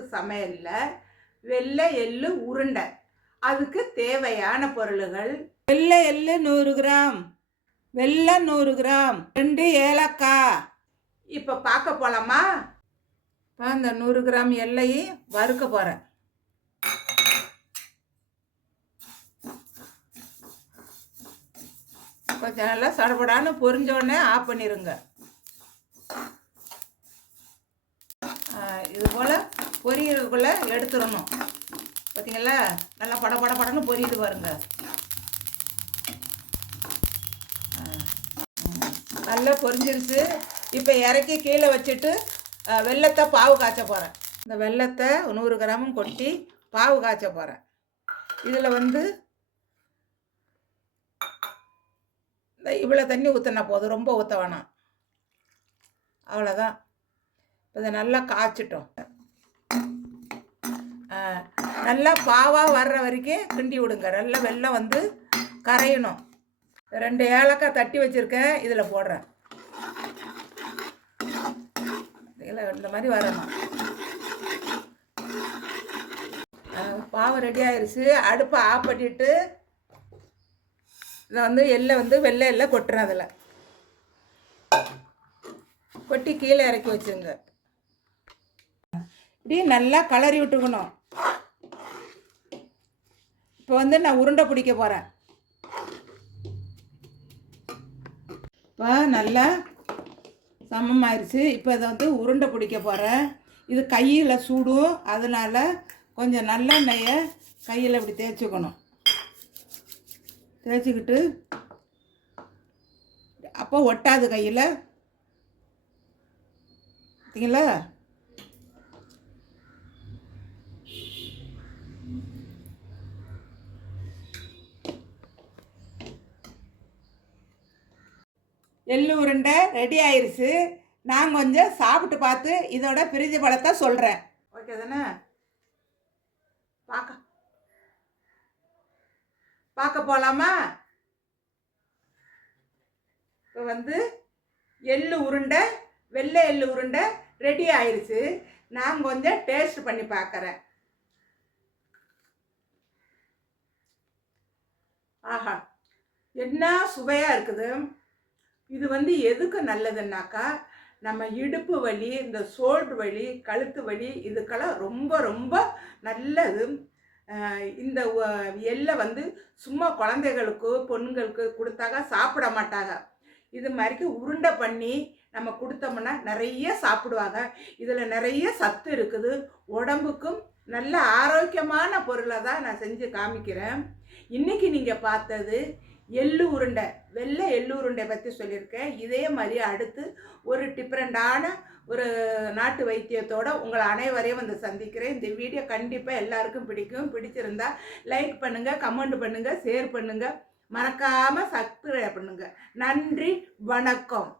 சத்து சமையலில் வெள்ளை எள்ளு உருண்டை. அதுக்கு தேவையான பொருள்கள்: வெள்ளை எள்ளு 100 கிராம், வெல்லம் 100 கிராம், 2 ஏலக்காய். இப்போ பார்க்க போகலாமா? இப்போ இந்த 100 கிராம் எள்ளையும் வறுக்க போகிறேன். கொஞ்சம் நல்லா சடபடான்னு பொரிஞ்சோடனே ஆஃப் பண்ணிடுங்க. இது போல் பொரியறதுக்குள்ளே எடுத்துடணும். பார்த்தீங்களா, நல்லா படன்னு பொரியுது பாருங்க. நல்லா பொரிஞ்சிருச்சு. இப்போ இறக்கி கீழே வச்சுட்டு வெல்லத்தை பாவு காய்ச்ச போகிறேன். இந்த வெல்லத்தை 100 கிராமும் கொட்டி பாவு காய்ச்ச போகிறேன். இதில் வந்து இந்த இவ்வளோ தண்ணி ஊற்றினா போதும், ரொம்ப ஊற்ற வேணாம். அவ்வளோதான். இதை நல்லா காய்ச்சிட்டோம். நல்லா பாவாக வர்ற வரைக்கும் கிண்டி விடுங்க. நல்லா வெல்லம் வந்து கரையணும். 2 ஏலக்காய் தட்டி வச்சுருக்கேன், இதில் போடுறேன். இந்த மாதிரி வரணும். பாவு ரெடி ஆயிடுச்சு. அடுப்பை ஆஃப் பண்ணிட்டு இதை வந்து எள்ளை வந்து வெள்ளை எள்ளை கொட்டுறேன். அதில் கொட்டி கீழே இறக்கி வச்சுருங்க. இப்படி நல்லா கலரி விட்டுக்கணும். இப்போ வந்து நான் உருண்டை பிடிக்க போகிறேன். இப்போ நல்லா சமமாயிருச்சு. இப்போ இதை வந்து உருண்டை பிடிக்க போகிறேன். இது கையில் சூடும், அதனால் கொஞ்சம் நல்லெண்ணெயை கையில் இப்படி தேய்ச்சிக்கணும். தேய்ச்சிக்கிட்டு அப்போ ஒட்டாது கையில். பார்த்தீங்களா? எள்ளு உருண்டை ரெடி ஆயிடுச்சு. நான் கொஞ்சம் சாப்பிட்டு பார்த்து இதோட பிரிதி பலத்தை சொல்கிறேன். ஓகே தானே? பார்க்க போகலாமா? இப்போ வந்து எள்ளு உருண்டை, வெள்ளை எள்ளு உருண்டை ரெடி ஆயிடுச்சு. நான் கொஞ்சம் டேஸ்ட் பண்ணி பார்க்குறேன். ஆஹா, என்ன சுவையாக இருக்குது! இது வந்து எதுக்கு நல்லதுன்னாக்கா, நம்ம இடுப்பு வலி, இந்த ஷோல்டர் வலி, கழுத்து வலி, இதுக்கெல்லாம் ரொம்ப ரொம்ப நல்லது. இந்த எள்ளை வந்து சும்மா குழந்தைகளுக்கு பொண்ணுங்களுக்கு கொடுத்தாங்க சாப்பிட மாட்டாங்க. இது மாதிரிக்கு உருண்டை பண்ணி நம்ம கொடுத்தோம்னா நிறைய சாப்பிடுவாங்க. இதில் நிறைய சத்து இருக்குது. உடம்புக்கும் நல்ல ஆரோக்கியமான பொருளை தான் நான் செஞ்சு காமிக்கிறேன். இன்றைக்கி நீங்கள் பார்த்தது எள்ளு உருண்டை, வெள்ளை எள்ளு உருண்டை பற்றி சொல்லியிருக்கேன். இதே மாதிரி அடுத்து ஒரு டிஃப்ரெண்டான ஒரு நாட்டு வைத்தியத்தோடு உங்களை அனைவரையும் வந்து சந்திக்கிறேன். இந்த வீடியோ கண்டிப்பாக எல்லாருக்கும் பிடிக்கும். பிடிச்சிருந்தா லைக் பண்ணுங்கள், கமெண்ட் பண்ணுங்கள், ஷேர் பண்ணுங்கள், மறக்காமல் சப்ஸ்கிரைப் பண்ணுங்கள். நன்றி, வணக்கம்.